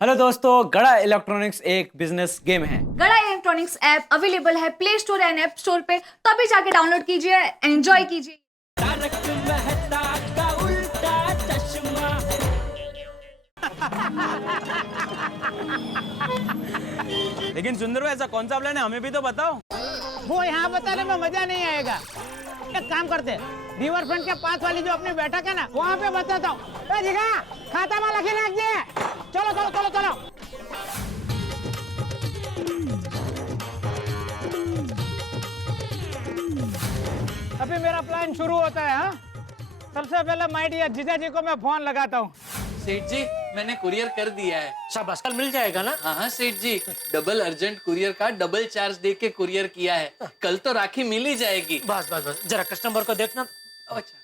Hello दोस्तों, गड़ा electronics एक बिजनेस गेम है। गड़ा इलेक्ट्रॉनिक्स ऐप अवेलेबल है play store and app store पे, तो अभी जाके डाउनलोड कीजिए, एंजॉय कीजिए। तारक मेहता का उल्टा चश्मा। लेकिन सुंदर भाई, ऐसा कौन सा प्लान है, हमें भी तो बताओ। वो यहाँ बताने में मजा नहीं आएगा। एक काम करते हैं, रिवर फ्रंट के पास वाली जो अपनी बैठक है ना, वहाँ पे बताता हूँ। खाता में लगे रख दिए। चलो चलो चलो चलो। अभी मेरा प्लान शुरू होता है। हाँ, सबसे पहले माय डियर जीजा जी को मैं फोन लगाता हूँ। सेठ जी, मैंने कुरियर कर दिया है। शाबाश, कल मिल जाएगा ना? हाँ सेठ जी, डबल अर्जेंट कुरियर का डबल चार्ज दे के कुरियर किया है। कल तो राखी मिल ही जाएगी। बस बस बस, जरा कस्टमर को देखना। अच्छा,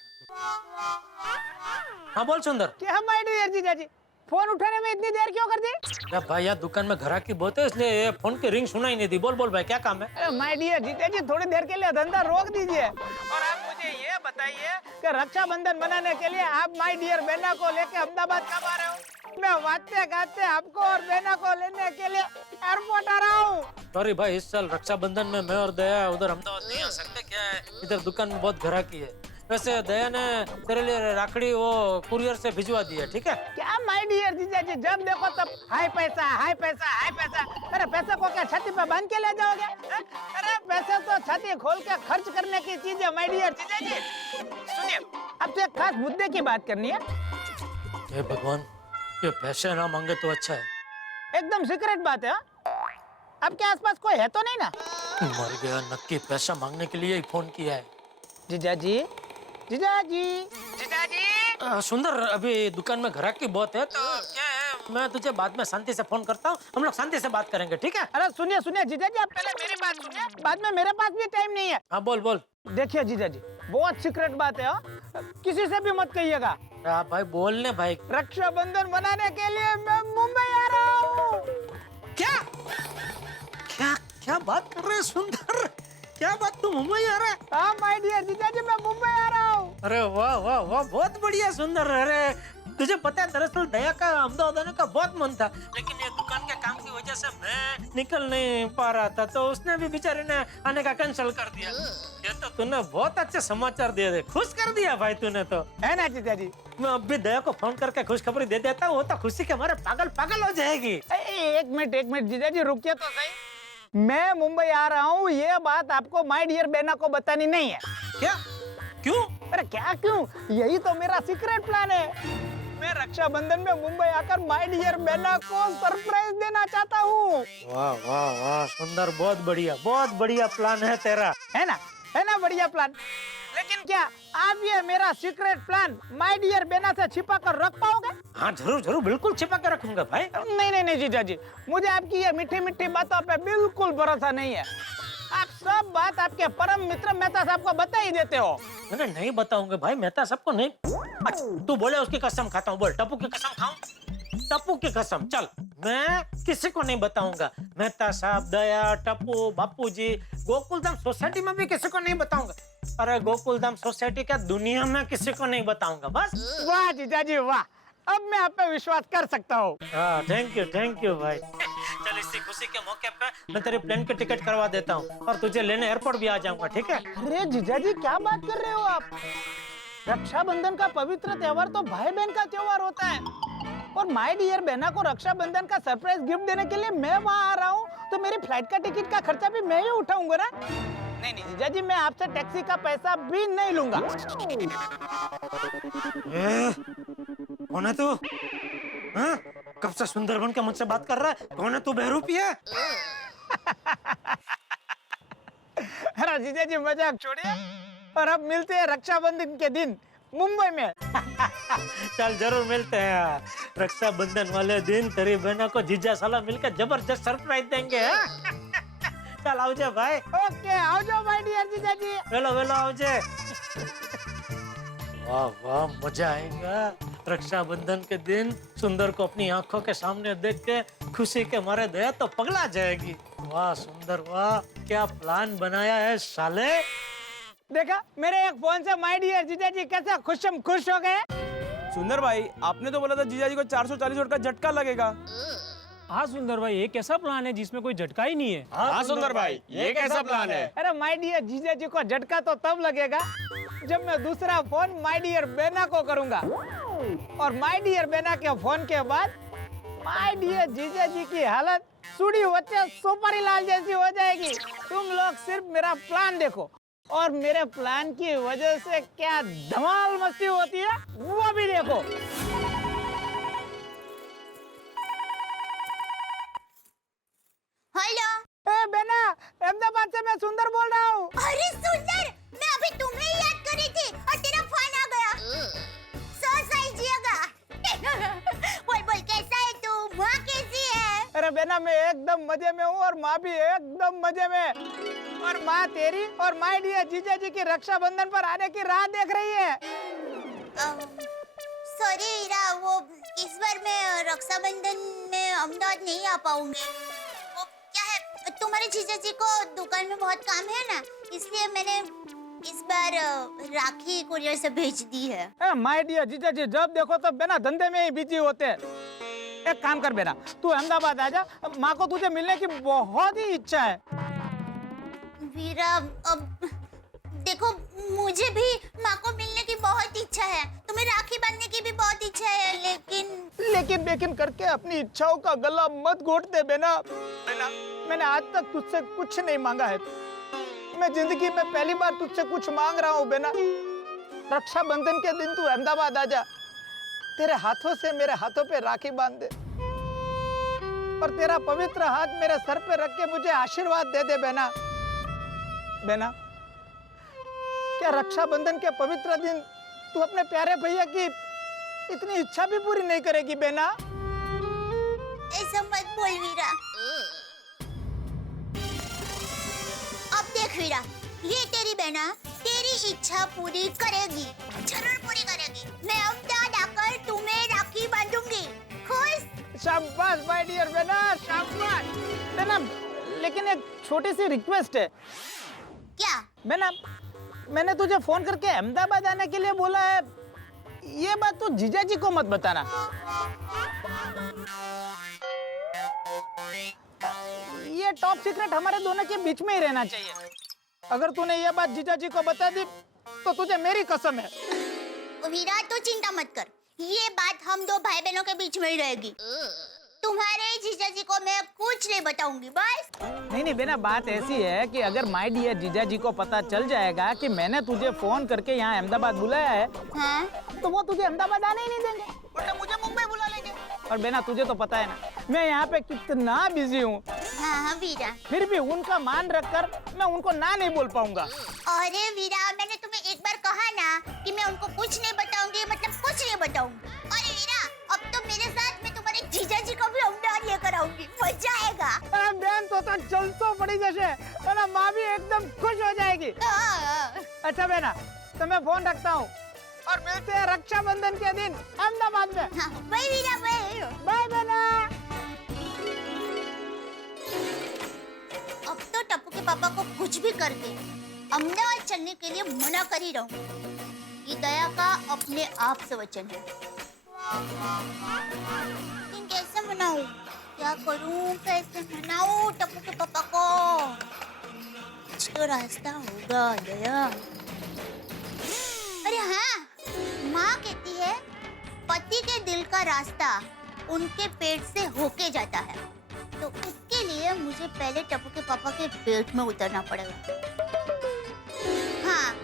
हाँ बोल सुंदर। क्या माय डियर जीजा जी, फोन उठाने में इतनी देर क्यों कर दी? अरे भाई, यार दुकान में ग्राहकी बहुत है, इसलिए ये फोन की रिंग सुनाई नहीं दी। बोल बोल भाई, क्या काम है? माय डियर जीजा जी, थोड़ी देर के लिए धंधा रोक दीजिए और आप मुझे ये बताइए कि रक्षाबंधन मनाने के लिए आप माय डियर बहना को लेके अहमदाबाद कब आ रहे हो? मैं वादते गाते आपको और बहना को लेने के लिए एयरपोर्ट आ रहा हूँ। सॉरी भाई, इस साल रक्षाबंधन में मैं और दया उधर अहमदाबाद नहीं आ सकते। क्या है, इधर दुकान में बहुत ग्राहकी है। वैसे दया ने तेरे लिए राखड़ी वो कुरियर से भिजवा दी है, ठीक है? क्या माय डियर जीजा जी, जब देखो तब हाय पैसा हाय पैसा हाय पैसा। अरे पैसे को क्या छाती पे बांध के ले जाओगे? अरे पैसे तो छाती खोल के खर्च करने की चीज है माय डियर जीजा जी। सुनिए, आपसे एक खास मुद्दे की बात करनी है। हे भगवान, ये पैसे ना मांगे तो अच्छा है। एकदम सीक्रेट बात है। हाँ? आपके आसपास कोई है तो नहीं ना? मर गया, नक्की पैसा मांगने के लिए ही फोन किया है। जीजा जी, जीजा जी, जीजा जी। सुंदर, अभी दुकान में ग्राहकी बहुत है, तो क्या है, मैं तुझे बाद में शांति से फोन करता हूँ। हम लोग शांति से बात करेंगे, ठीक है? अरे सुनिए सुनिए जीजा जी, आप पहले मेरी बात सुनिए, बाद में मेरे पास भी टाइम नहीं है। हाँ बोल बोल। देखिए जीजा जी, बहुत सीक्रेट बात है। हाँ? किसी से भी मत कहिएगा। हाँ भाई, बोलने भाई। रक्षाबंधन मनाने के लिए मैं मुंबई आ रहा हूँ। क्या क्या क्या बात कर रहे हैं सुंदर? क्या बात, तू मुंबई आ रहा है? हाँ माय डियर जीजा जी, मैं मुंबई आ रहा हूँ। अरे वाह वाह वाह, बहुत बढ़िया सुंदर। अरे तुझे पता है, दरअसल दया का अहमदाबाद आने का बहुत मन था, लेकिन ये दुकान के काम की वजह से मैं निकल नहीं पा रहा था, तो उसने भी बेचारे ने आने का कैंसिल कर दिया। ये तो तूने बहुत अच्छे समाचार दिए थे, खुश कर दिया भाई तूने तो, है ना जीजा जी? मैं अब भी दया को फोन करके खुशखबरी दे देता हूँ। वो तो खुशी के मारे पागल पागल हो जाएगी। एक मिनट जीजा जी, रुकिए तो सही। मैं मुंबई आ रहा हूँ, ये बात आपको माय डियर बेना को बतानी नहीं है। क्या? क्यों? अरे क्या क्यों, यही तो मेरा सीक्रेट प्लान है। मैं रक्षाबंधन में मुंबई आकर माय डियर बेना को सरप्राइज देना चाहता हूँ। वाह वाह वाह सुंदर, बहुत बढ़िया प्लान है तेरा। है ना बढ़िया प्लान? लेकिन क्या आप ये मेरा सीक्रेट प्लान माय डियर बेना से छिपा कर रख पाओगे? हाँ जरूर जरूर, बिल्कुल छिपा के रखूंगा भाई। नहीं जीजा जी, मुझे आपकी ये मीठी मीठी बातों पे बिल्कुल भरोसा नहीं है। आप सब बात आपके परम मित्र मेहता साहब को बता ही देते हो। मैंने नहीं बताऊंगा भाई, मेहता सबको नहीं। अच्छा, तू बोले उसकी कसम खाता हूँ, बोल टप्पू की कसम खाऊं? टप्पू की कसम, चल मैं किसी को नहीं बताऊंगा। मेहता साहब, दया, टप्पू, बापू जी, गोकुलधाम सोसाइटी में भी किसी को नहीं बताऊंगा। अरे गोकुलधाम सोसाइटी क्या, दुनिया में किसी को नहीं बताऊंगा बस। वाह जीजा जी वाह, अब मैं आप पे विश्वास कर सकता हूँ। हाँ थैंक यू भाई। चल, इसी खुशी के मौके पे मैं तेरे प्लेन की टिकट करवा देता हूँ और तुझे लेने एयरपोर्ट भी आ जाऊंगा, ठीक है? अरे जीजा जी, क्या बात कर रहे हो आप? रक्षाबंधन का पवित्र त्योहार तो भाई बहन का त्योहार होता है, और माय डियर बहना को रक्षाबंधन का सरप्राइज गिफ्ट देने के लिए मैं वहाँ आ रहा हूँ, तो मेरी फ्लाइट का टिकट का खर्चा भी मैं ही उठाऊंगा ना? नहीं जीजा जी, मैं आपसे टैक्सी का पैसा भी नहीं लूंगा। कौन है तू? हाँ? कब से सुंदर बन के मुझसे बात कर रहा है? कौन है तू, बहरूपी है? अरे जीजा जी, मजाक छोड़िए और अब मिलते हैं रक्षाबंधन के दिन मुंबई में। चल जरूर मिलते हैं। रक्षाबंधन वाले दिन तेरी बहना को जीजा साला मिलकर जबरदस्त सरप्राइज देंगे। चल आओ जा भाई। ओके, आओ जाओ माय डियर जीजा जी। वेलो आओ जा। वाह वाह, मजा आएगा। रक्षाबंधन के दिन सुंदर को अपनी आंखों के सामने देख के खुशी के मारे दया तो पगला जाएगी। वाह सुंदर वाह, क्या प्लान बनाया है साले। देखा, मेरे एक फोन से माय डियर जीजा जी कैसे खुश हो गए। सुंदर भाई, आपने तो बोला था जीजा जी को 440 वोल्ट का झटका लगेगा। हाँ सुंदर भाई, ये कैसा प्लान है जिसमें कोई झटका ही नहीं है? हाँ सुंदर भाई, ये कैसा प्लान है? अरे माय डियर जीजा जी को झटका तो तब लगेगा जब मैं दूसरा फोन माय डियर बेना को करूंगा, और माय डियर बेना के फोन के बाद माय डियर जीजा जी की हालत सुड़ी बच्चे सुपारी लाल जैसी हो जाएगी। तुम लोग सिर्फ मेरा प्लान देखो, और मेरे प्लान की वजह से क्या धमाल मस्ती होती है वो भी देखो। हेलो। ए बेना, अहमदाबाद से मैं सुंदर बोल रहा हूँ। अरे सुंदर, मैं अभी तुम्हें ही याद कर रही थी और तेरा फोन आ गया। सो सही जिएगा। बोल बोल, कैसा है तू? माँ कैसी है? अरे बेना, मैं एकदम मजे में हूँ और माँ भी एकदम मजे में। और माँ तेरी और माय डियर जीजा जी की रक्षाबंधन पर आने की राह देख रही है। सॉरी हीरा, वो इस बार मैं रक्षाबंधन में अहमदाबाद नहीं आ पाऊंगी। वो क्या है, तुम्हारे जीजा जी को दुकान में बहुत काम है ना, इसलिए मैंने इस बार राखी कुरियर से भेज दी है। माय डियर जीजा जी जब देखो तब बेना धंधे में ही बिजी होते हैं। एक काम कर बेना, तू अहमदाबाद आ जा, माँ को तुझे मिलने की बहुत ही इच्छा है। वीरा, अब देखो, मुझे भी माँ को मिलने की बहुत इच्छा है, तुम्हें राखी बांधने की भी बहुत इच्छा है, लेकिन करके अपनी इच्छाओं का गला मत घोट दे बेना। मैंने आज तक तुझसे कुछ नहीं मांगा है, मैं जिंदगी में पहली बार तुझसे कुछ मांग रहा हूँ बेना। रक्षाबंधन के दिन तू अहमदाबाद आ जा, तेरे हाथों से मेरे हाथों पे राखी बांध दे, और तेरा पवित्र हाथ मेरे सर पे रख के मुझे आशीर्वाद दे दे बेना। बेना, क्या रक्षाबंधन के पवित्र दिन तू अपने प्यारे भैया की इतनी इच्छा भी पूरी नहीं करेगी बेना? ऐसा मत बोल वीरा। अब देख वीरा, ये तेरी बहना तेरी इच्छा पूरी करेगी, जरूर पूरी करेगी। मैं अहमदाबाद आकर तुम्हें राखी बांधूंगी। खुश? शाबाश माय डियर बेना, शाबाश बेना। लेकिन एक छोटी सी रिक्वेस्ट है। क्या? बेना, मैंने तुझे फोन करके अहमदाबाद आने के लिए बोला है, ये बात तो जीजा जी को मत बताना। ये टॉप सीक्रेट हमारे दोनों के बीच में ही रहना चाहिए। अगर तूने ये बात जीजा जी को बता दी तो तुझे मेरी कसम है। वीरा, तू चिंता मत कर, ये बात हम दो भाई बहनों के बीच में ही रहेगी। तुम्हारे जीजा जी को मैं कुछ नहीं बताऊंगी, बस। नहीं बेना, बात ऐसी है कि अगर माय डियर जीजा जी को पता चल जाएगा कि मैंने तुझे फोन करके यहाँ अहमदाबाद बुलाया है, हाँ? तो वो तुझे अहमदाबाद आने ही नहीं देंगे, उल्टा मुझे मुंबई बुला लेंगे। और बेना, तुझे तो पता है ना मैं यहाँ पे कितना बिजी हूँ। हाँ वीरा, फिर भी उनका मान रखकर मैं उनको ना नहीं बोल पाऊंगा। अरे वीरा, मैंने तुम्हें एक बार कहा ना कि मैं उनको कुछ नहीं बताऊंगी, मतलब कुछ नहीं बताऊंगी। अरे वीरा, अब तो मेरे साथ मैं तुम्हारे जीजा जी को भी अहमदाबाद लेकर आऊंगी, मजा आएगा। अरे बहन, तो चल तो पड़ी जैसे, है माँ भी एकदम खुश हो जाएगी। अच्छा बेना, तो मैं फोन रखता हूँ और मिलते हैं रक्षाबंधन के दिन अहमदाबाद में। हाँ, बाय वीरा, बाय। बाय बेना। अब तो टप्पू के पापा को कुछ भी करके अहमदाबाद चलने के लिए मना कर ही रहूं। ये दया का अपने आप से वचन है। लेकिन कैसे मनाऊं? क्या करूं? कैसे मनाऊं टप्पू के पापा को? कुछ तो रास्ता होगा दया। अरे हाँ, माँ कहती है पति के दिल का रास्ता उनके पेट से होके जाता है, तो उसके लिए मुझे पहले टप्पू के पापा के पेट में उतरना पड़ेगा। हाँ,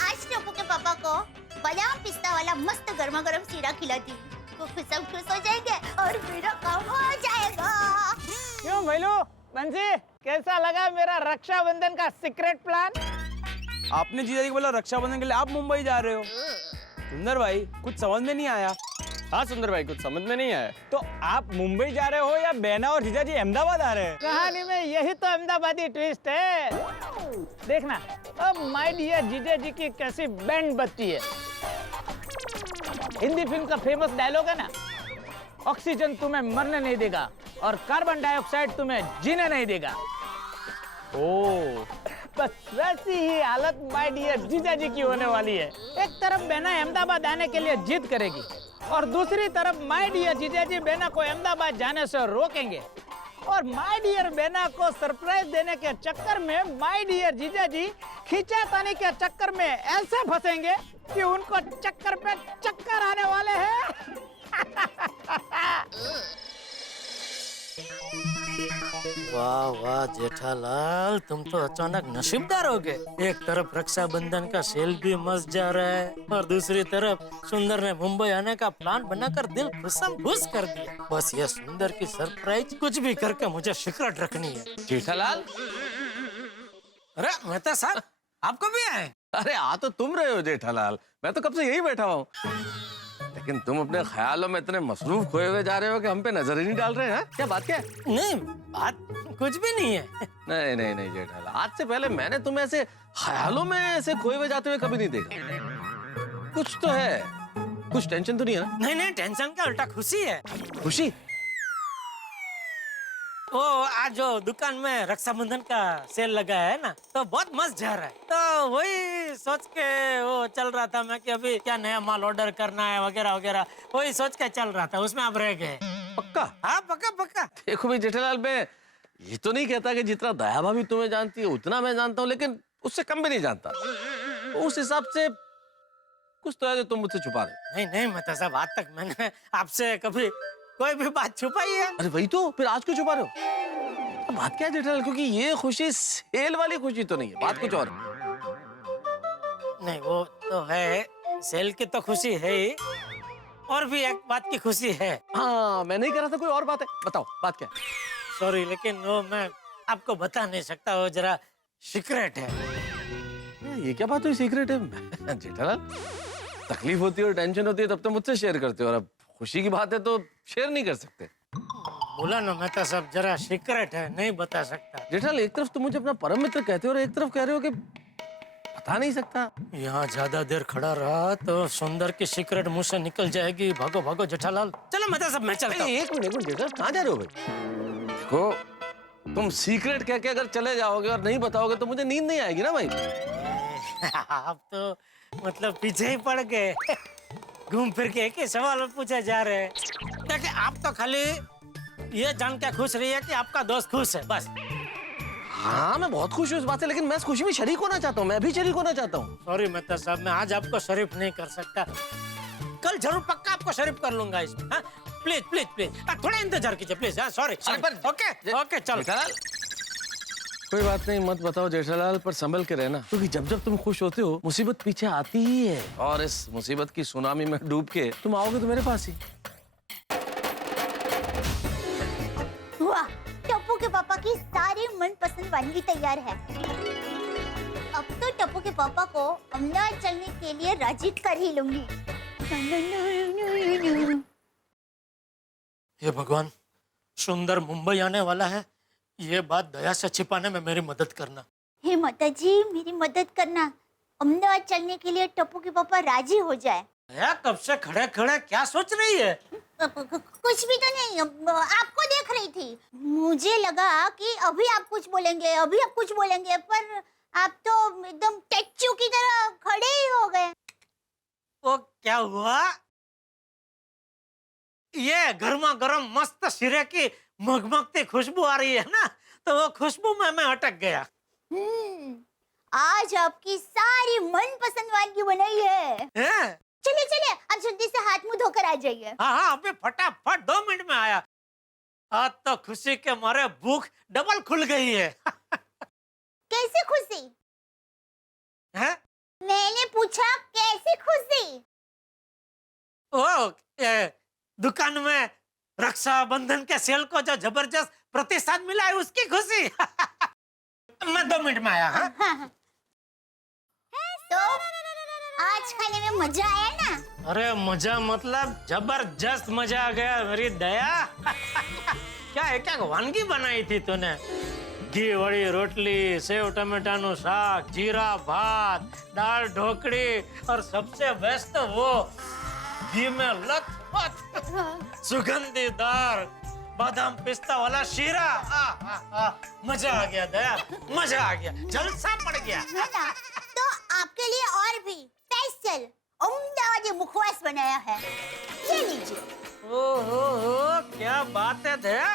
आज टप्पू के पापा को बादाम पिस्ता वाला मस्त गर्मा गर्म सीरा खिलाती हूँ, तो सब खुश हो जाएंगे और मेरा काम हो जाएगा। क्यों भैलू, बंसी, कैसा लगा मेरा रक्षाबंधन का सीक्रेट प्लान? आपने जीजा जी को बोला रक्षाबंधन के लिए आप मुंबई जा रहे हो। सुंदर भाई, कुछ समझ में नहीं आया। हाँ सुंदर भाई, कुछ समझ में नहीं आया। तो आप मुंबई जा रहे हो या बहना और जीजा जी अहमदाबाद आ रहे हैं? कहानी में यही तो अहमदाबादी ट्विस्ट है। देखना अब माय डियर जीजा जी की कैसी बैंड बजती है। हिंदी फिल्म का फेमस डायलॉग है ना, ऑक्सीजन तुम्हें मरने नहीं देगा और कार्बन डाइऑक्साइड तुम्हें जीने नहीं देगा। ओ, बस वैसी ही हालत माय डियर जीजा जी की होने वाली है। एक तरफ बहना अहमदाबाद आने के लिए जिद करेगी और दूसरी तरफ माय डियर जीजाजी बेना को अहमदाबाद जाने से रोकेंगे और माय डियर बेना को सरप्राइज देने के चक्कर में माय डियर जीजाजी खींचातानी के चक्कर में ऐसे फंसेंगे कि उनको चक्कर पे चक्कर आने वाले हैं। वाह वाह जेठालाल, तुम तो अचानक नसीबदार हो गए। एक तरफ रक्षाबंधन का सेल भी मस्त जा रहा है और दूसरी तरफ सुंदर ने मुंबई आने का प्लान बनाकर दिल खुशम खुश कर दिया। बस ये सुंदर की सरप्राइज कुछ भी करके मुझे सीक्रेट रखनी है। जेठालाल, अरे मेहता साहब, आपको भी आए? अरे आ तो तुम रहे हो जेठालाल, मैं तो कब से यही बैठा हूँ। लेकिन तुम अपने ख्यालों में इतने मसरूफ खोए हुए जा रहे हो कि हम पे नजर ही नहीं डाल रहे हैं। क्या बात क्या है? नहीं, बात कुछ भी नहीं है। नहीं नहीं नहीं जेठालाल, आज से पहले मैंने तुम्हें ऐसे ख्यालों में ऐसे खोए हुए जाते हुए कभी नहीं देखा। कुछ तो है, कुछ टेंशन तो नहीं है ना? नहीं नहीं, टेंशन क्या, उल्टा खुशी है। खुशी? वो आज जो दुकान में रक्षाबंधन का सेल लगा है ना, तो बहुत मस्त जा रहा है। तो वही सोच के वो चल रहा था मैं कि अभी क्या नया माल ऑर्डर करना है वगैरह वगैरह, वही सोच के चल रहा था। उसमें आप रह गए। पक्का? हाँ पक्का पक्का। देखो भाई जेठालाल, मैं ये तो नहीं कहता कि जितना दया भाभी तुम्हें जानती है उतना मैं जानता हूँ, लेकिन उससे कम भी नहीं जानता। उस हिसाब से कुछ तो है जो तुम मुझसे छुपा रहे हो। नहीं नहीं मतलब साहब, आज तक मैंने आपसे कभी कोई भी बात छुपाई है? अरे वही तो, फिर आज क्यों छुपा रहे हो? अब बात क्या है जेठालाल, क्योंकि ये खुशी सेल वाली खुशी तो नहीं है, बात कुछ और है। नहीं वो तो है, सेल की तो खुशी है ही, और भी एक बात की खुशी है। हाँ, मैं नहीं कह रहा था, कोई और बात है। बताओ बात क्या है? सॉरी, लेकिन वो मैं आपको बता नहीं सकता, वो जरा सीक्रेट है। ये क्या बात हुई सीक्रेट है? जेठालाल, तकलीफ होती है और टेंशन होती है तब तो मुझसे शेयर करते हो, और अब खुशी की बात है तो शेयर नहीं कर सकते। बोला ना मैं तो सब जरा सीक्रेट है, नहीं बता सकता। जेठालाल, एक तरफ तुम मुझे अपना परम मित्र कहते हो और एक तरफ कह रहे हो कि बता नहीं सकता। यहाँ ज्यादा देर खड़ा रहा तो सुंदर की सीक्रेट मुंह से निकल जाएगी। भागो भागो जेठालाल, चलो मैं तो सब मैं चलता हूँ। एक मिनट जेठालाल, कहाँ जा रहे हो भाई? देखो, तुम सीक्रेट कह के अगर चले जाओगे और नहीं बताओगे तो मुझे नींद नहीं आएगी ना भाई। आप तो मतलब पीछे ही पड़ गए। घूम फिर के एक ही सवाल पूछे जा रहे हैं। देखिए, आप तो खाली ये जान के खुश रही है कि आपका दोस्त खुश है, बस। हाँ, मैं बहुत खुश हूँ इस बात से, लेकिन मैं इस खुशी में शरीक होना चाहता हूँ। मैं भी शरीक होना चाहता हूँ। सॉरी मेहता साहब, मैं आज आपको शरीफ नहीं कर सकता। कल जरूर पक्का आपको शरीफ कर लूंगा इसमें। हाँ? प्लीज प्लीज प्लीज थोड़ा इंतजार कीजिए प्लीज। सॉरी। ओके ओके चलो। जेठालाल, कोई बात नहीं, मत बताओ जेठालाल, पर संभल के रहना, क्योंकि जब जब तुम खुश होते हो मुसीबत पीछे आती ही है, और इस मुसीबत की सुनामी में डूब के तुम आओगे तो मेरे पास ही। वाह, टप्पू के पापा की सारी मनपसंद वानगी तैयार है। अब तो टप्पू के पापा को अमदावाद चलने के लिए राजी कर ही लूंगी। हे भगवान, सुंदर मुंबई आने वाला है, ये बात दया से छिपाने में मेरी मदद करना। हे माता जी, मेरी मदद करना, अहमदाबाद चलने के लिए टप्पू के पापा राजी हो जाए। दया कब से खड़े खड़े क्या सोच रही है? कुछ भी तो नहीं, आपको देख रही थी। मुझे लगा कि अभी आप कुछ बोलेंगे, अभी आप कुछ बोलेंगे, पर आप तो एकदम स्टैच्यू की तरह खड़े ही हो गए। वो क्या हुआ? ये गर्मा गर्म मस्त सिरे की मगमगती खुशबू आ रही है ना, तो वो खुशबू में मैं अटक गया। आज आपकी सारी मनपसंद वानगी बनाई है। चलिए चलिए, अब जल्दी से हाथ मुंह धोकर आ जाइए। हाँ हाँ, अभी फटाफट 2 मिनट में आया। आज तो खुशी के मारे भूख डबल खुल गई है। कैसे खुशी? है? मैंने पूछा कैसे खुशी? ओ, दुकान में रक्षाबंधन के सेल को जो जबरदस्त प्रतिसाद मिला है उसकी खुशी। मैं 2 मिनट में आया। हाँ? तो आज खाने में मजा आया ना? अरे मजा मतलब जबरदस्त मजा आ गया मेरी दया। क्या है, क्या वानगी बनाई थी तूने? घी वाली रोटली, सेव टमाटाનું શાક, जीरा भात, दाल ढोकड़ी, और सबसे बेस्ट तो वो घी में लथपथ सुगंधीदार बादाम पिस्ता वाला शीरा। मजा आ गया दया, मजा आ गया, जलसा पड़ गया। है ना? तो आपके लिए और भी स्पेशल अहमदाबादी मुखवास बनाया है, ये लीजिए। ओहो क्या बात है दया,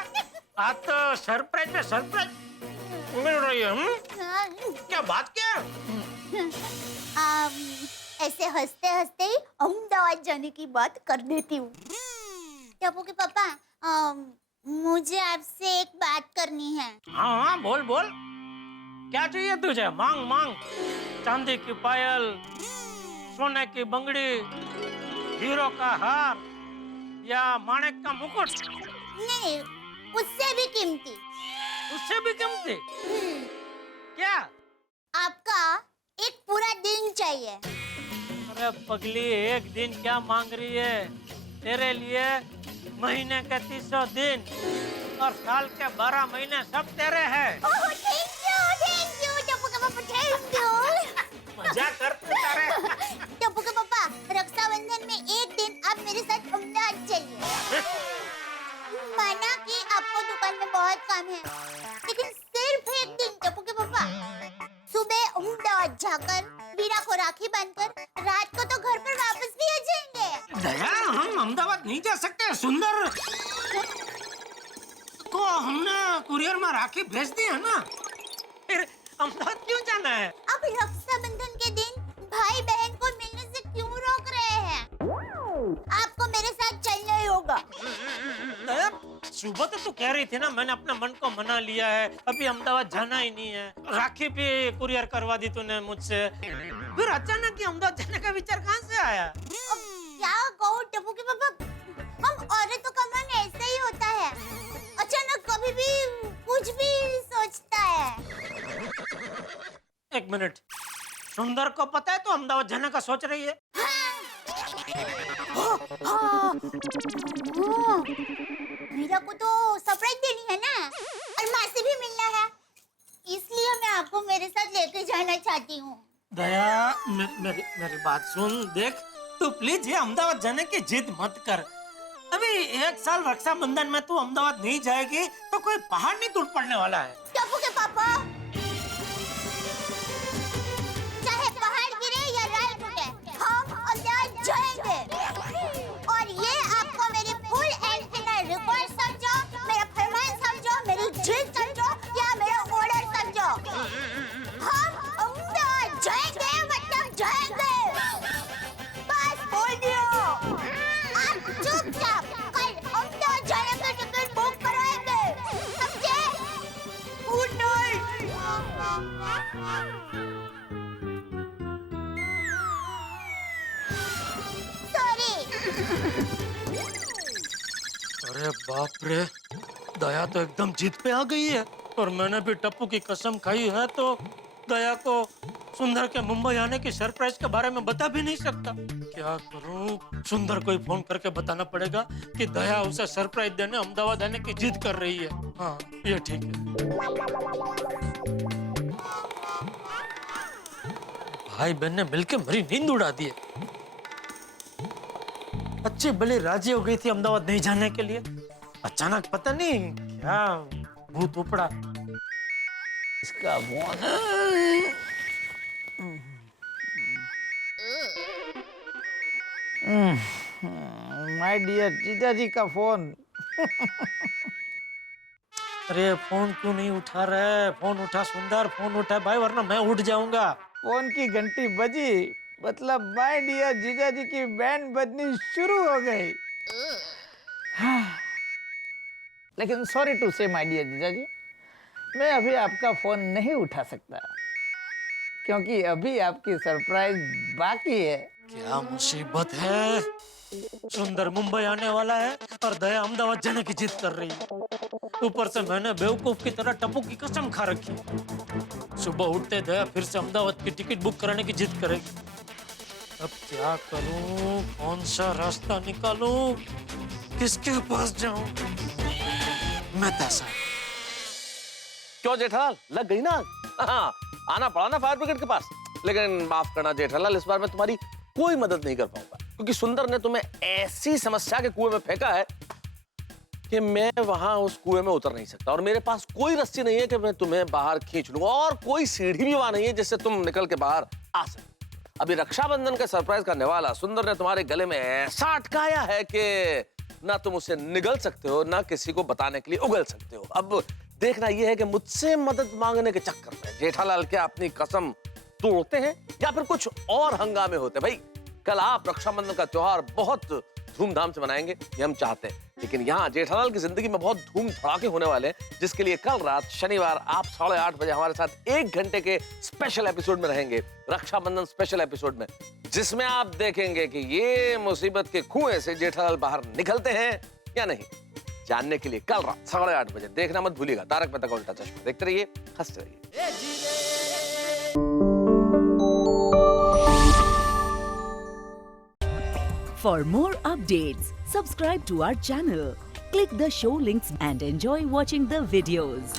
आज तो सरप्राइज पे सरप्राइज मिल रही है। क्या बात क्या है? ऐसे हंसते हंसते ही अहमदाबाद जाने की बात कर देती हूँ। टप्पू के पापा, मुझे आपसे एक बात करनी है। हाँ हाँ बोल बोल, क्या चाहिए तुझे? मांग मांग, चांदी की पायल, सोने की बंगड़ी, हीरो का हार या माणिक का मुकुट? नहीं, उससे भी कीमती। उससे भी कीमती? क्या? आपका एक पूरा दिन चाहिए। अरे पगली, एक दिन क्या मांग रही है? तेरे लिए महीने के 300 दिन और साल के 12 महीने सब तेरे हैं। ओह थैंक यू टप्पू के पापा, थैंक यू। मजाक करते तारे। टप्पू के पापा, रक्षाबंधन में एक दिन आप मेरे साथ अहमदाबाद चलिए। माना कि आपको दुकान में बहुत काम है, लेकिन सिर्फ एक दिन टप्पू के पापा। सुबह अहमदाबाद जाकर वीरा को राखी बांधकर रात को तो घर पर वापस भी आ जाएंगे। दया, हम अहमदाबाद नहीं जा सकते। सुंदर को हमने कुरियर में राखी भेज दी है ना, फिर अहमदाबाद क्यों जाना है? अब रक्षाबंधन के दिन भाई बहन को मिलने से क्यों रोक रहे हैं? आपको मेरे साथ चलना ही होगा। दया, सुबह तो तू कह रही थी ना, मैंने अपने मन को मना लिया है, अभी अहमदाबाद जाना ही नहीं है। राखी भी कुरियर करवा दी तूने मुझसे, फिर अचानक ही अहमदाबाद जाने का विचार कहाँ से आया? अब क्या कहूँ टप्पू के पापा, हम औरतों का मन ऐसे ही होता है, अचानक कभी भी कुछ भी सोचता है। एक मिनट, सुंदर को पता है तो अहमदाबाद जाने का सोच रही है? मीरा को तो सरप्राइज देनी है ना, और माँ से भी मिलना है, इसलिए मैं आपको मेरे साथ लेके जाना चाहती हूँ। दया, मेरी बात सुन, देख तू प्लीज ये अहमदाबाद जाने की जिद मत कर। अभी एक साल रक्षाबंधन में तू अहमदाबाद नहीं जाएगी तो कोई पहाड़ नहीं टूट पड़ने वाला है। टप्पू के पापा, चाहे पहाड़ गिरे या राल टूटे, हम अहमदाबाद जाएंगे। और ये आपको मेरी फुल एंड फाइनल रिक्वेस्ट समझो, मेरा फरमान समझो, मेरी जिद समझो या मेरा ऑर्डर समझो। हम अहमदाबाद जाएंगे, मतलब जाएंगे। बस बोल दियो। आप चुपचाप कल अहमदाबाद जाने का टिकट बुक कराएंगे, समझे? Good night. सॉरी। अरे बाप रे, दया तो एकदम जिद पे आ गई है, और मैंने भी टप्पू की कसम खाई है तो दया को सुंदर के मुंबई आने की सरप्राइज के बारे में बता भी नहीं सकता। क्या करूं? सुंदर को ही फोन करके बताना पड़ेगा कि दया उसे सरप्राइज देने अहमदाबाद आने की जिद कर रही है। हाँ, ये ठीक है। भाई बहन ने मिलके मेरी नींद उड़ा दी है। अच्छी भली राजी हो गई थी अहमदाबाद नहीं जाने के लिए, अचानक पता नहीं क्या भूत उपड़ा। इसका फोन। माय डियर जीजाजी का फोन। अरे फोन क्यों नहीं उठा रहे? फोन उठा सुंदर, फोन उठा भाई, वरना मैं उठ जाऊंगा। फोन की घंटी बजी, मतलब माय डियर जीजाजी की बैंड बजनी शुरू हो गई। लेकिन सॉरी टू से माय डियर जीजाजी, मैं अभी आपका फोन नहीं उठा सकता, क्योंकि अभी आपकी सरप्राइज बाकी है। क्या मुसीबत है? सुंदर मुंबई आने वाला है और दया अहमदाबाद जाने की जिद कर रही है। ऊपर से मैंने बेवकूफ की तरह टप्पू की कसम खा रखी। सुबह उठते दया फिर से अहमदाबाद की टिकट बुक कराने की जिद करेगी। अब क्या करूं? कौन सा रास्ता निकालूं? किसके पास जाऊं? मेहता साहब। क्यों जेठालाल, लग गई ना? हाँ, आना पड़ा ना फायर ब्रिगेड के पास। लेकिन माफ करना जेठालाल, इस बार मैं तुम्हारी कोई मदद नहीं कर पाऊंगा, क्योंकि सुंदर ने तुम्हें ऐसी समस्या के कुएं में फेंका है कि मैं वहां उस कुएं में उतर नहीं सकता, और मेरे पास कोई रस्सी नहीं है कि मैं तुम्हें बाहर खींच लूं, और कोई सीढ़ी भी वहां नहीं है जिससे तुम निकल के बाहर आ सको। अभी रक्षाबंधन का सरप्राइज करने वाला सुंदर ने तुम्हारे गले में ऐसा अटकाया है कि ना तुम उसे निगल सकते हो ना किसी को बताने के लिए उगल सकते हो। अब देखना यह है कि मुझसे मदद मांगने के चक्कर में जेठालाल क्या अपनी कसम तोड़ते हैं या फिर कुछ और हंगामे होते हैं। भाई कल आप रक्षाबंधन का त्योहार बहुत धूमधाम से मनाएंगे, ये हम चाहते हैं, लेकिन यहाँ जेठालाल की जिंदगी में बहुत धूम धड़ाके होने वाले हैं, जिसके लिए कल रात शनिवार आप 8:30 बजे हमारे साथ 1 घंटे के स्पेशल एपिसोड में रहेंगे, रक्षाबंधन स्पेशल एपिसोड में, जिसमें आप देखेंगे कि ये मुसीबत के कुएं से जेठालाल बाहर निकलते हैं या नहीं। जानने के लिए कल रात 8:30 बजे देखना मत भूलिएगा तारक मेहता का उल्टा चश्मा। देखते रहिए, हंसते रहिए। For more updates, subscribe to our channel, click the show links and enjoy watching the videos.